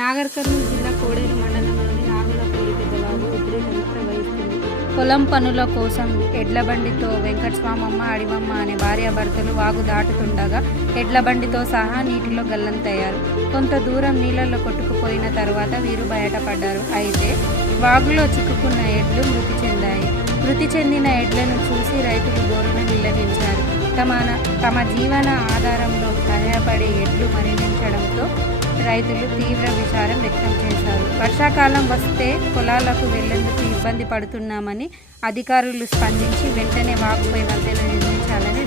నాగర్ కర్నూలు జిల్లా కోడేరు మండలంలోని నాగులపల్లి పెద్దవాగు ఉద్రేకంగా ప్రవహిస్తుంది. పొలం పనుల కోసం ఎడ్లబండితో వెంకటస్వామమ్మ అడిమమ్మ అనే భార్యాభర్తలు వాగు దాటుతుండగా ఎడ్ల బండితో సహా నీటిలో గల్లంతయ్యారు కొంత దూరం నీళ్ళల్లో కొట్టుకుపోయిన తర్వాత వీరు బయటపడ్డారు. అయితే వాగులో చిక్కుకున్న ఎడ్లు మృతి చెందాయి. మృతి చెందిన ఎడ్లను చూసి రైతులు బోరున విల్లవించారు తమ తమ జీవన ఆధారంలో సహాయపడే ఎడ్లు మరణించడంతో రైతులు తీవ్ర విచారం వ్యక్తం చేశారు. వర్షాకాలం వస్తే పొలాలకు వెళ్ళేందుకు ఇబ్బంది పడుతున్నామని అధికారులు స్పందించి వెంటనే వాగుపై వంతెన నిర్మించాలని